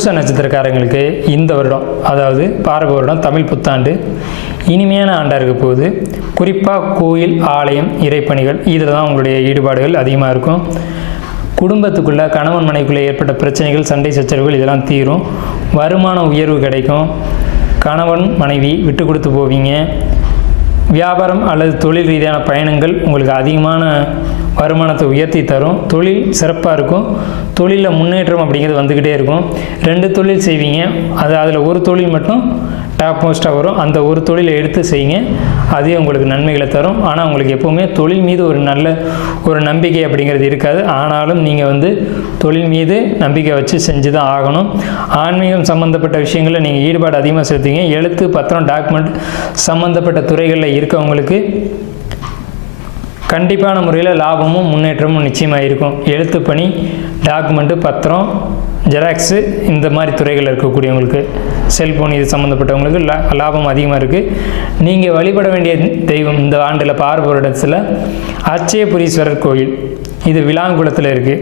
பூச நட்சத்திரக்காரங்களுக்கு இந்த வருடம், அதாவது பாரக வருடம், தமிழ் புத்தாண்டு இனிமையான ஆண்டாக இருக்க போகுது. குறிப்பாக கோயில், ஆலயம், இறைப்பணிகள் இதில் தான் உங்களுடைய ஈடுபாடுகள் அதிகமாக இருக்கும். குடும்பத்துக்குள்ளே கணவன் மனைவிக்குள்ளே ஏற்பட்ட பிரச்சனைகள், சண்டை சச்சரவுகள் இதெல்லாம் தீரும். வருமான உயர்வு கிடைக்கும். கணவன் மனைவி விட்டு கொடுத்து போவீங்க. வியாபாரம் அல்லது தொழில் ரீதியான பயணங்கள் உங்களுக்கு அதிகமான வருமானத்தை உயர்த்தி தரும். தொழில் சிறப்பாக இருக்கும். தொழிலில் முன்னேற்றம் அப்படிங்கிறது வந்துக்கிட்டே இருக்கும். 2 தொழில் செய்வீங்க, அதில் ஒரு தொழில் மட்டும் டாப் மோஸ்ட்டாக வரும். அந்த ஒரு தொழிலை எடுத்து செய்யுங்க, அதே உங்களுக்கு நன்மைகளை தரும். ஆனால் உங்களுக்கு எப்போவுமே தொழில் மீது ஒரு நம்பிக்கை அப்படிங்கிறது இருக்காது. ஆனாலும் நீங்கள் தொழில் மீது நம்பிக்கை வச்சு செஞ்சு தான் ஆகணும். ஆன்மீகம் சம்மந்தப்பட்ட விஷயங்களில் நீங்கள் ஈடுபாடு அதிகமாக செலுத்துவீங்க. எழுத்து, பத்திரம், டாக்குமெண்ட் சம்மந்தப்பட்ட துறைகளில் இருக்கவங்களுக்கு கண்டிப்பான முறையில் லாபமும் முன்னேற்றமும் நிச்சயமாக இருக்கும். எழுத்து பணி, டாக்குமெண்ட்டு, பத்திரம், ஜெராக்ஸு இந்த மாதிரி துறைகளில் இருக்கக்கூடியவங்களுக்கு, செல்ஃபோன் இது சம்மந்தப்பட்டவங்களுக்கு லாபம் அதிகமாக இருக்குது. நீங்கள் வழிபட வேண்டிய தெய்வம் இந்த ஆண்டில் பாரக வருடத்தில் அட்சயபுரீஸ்வரர் கோயில், இது விளாங்குளத்தில் இருக்குது.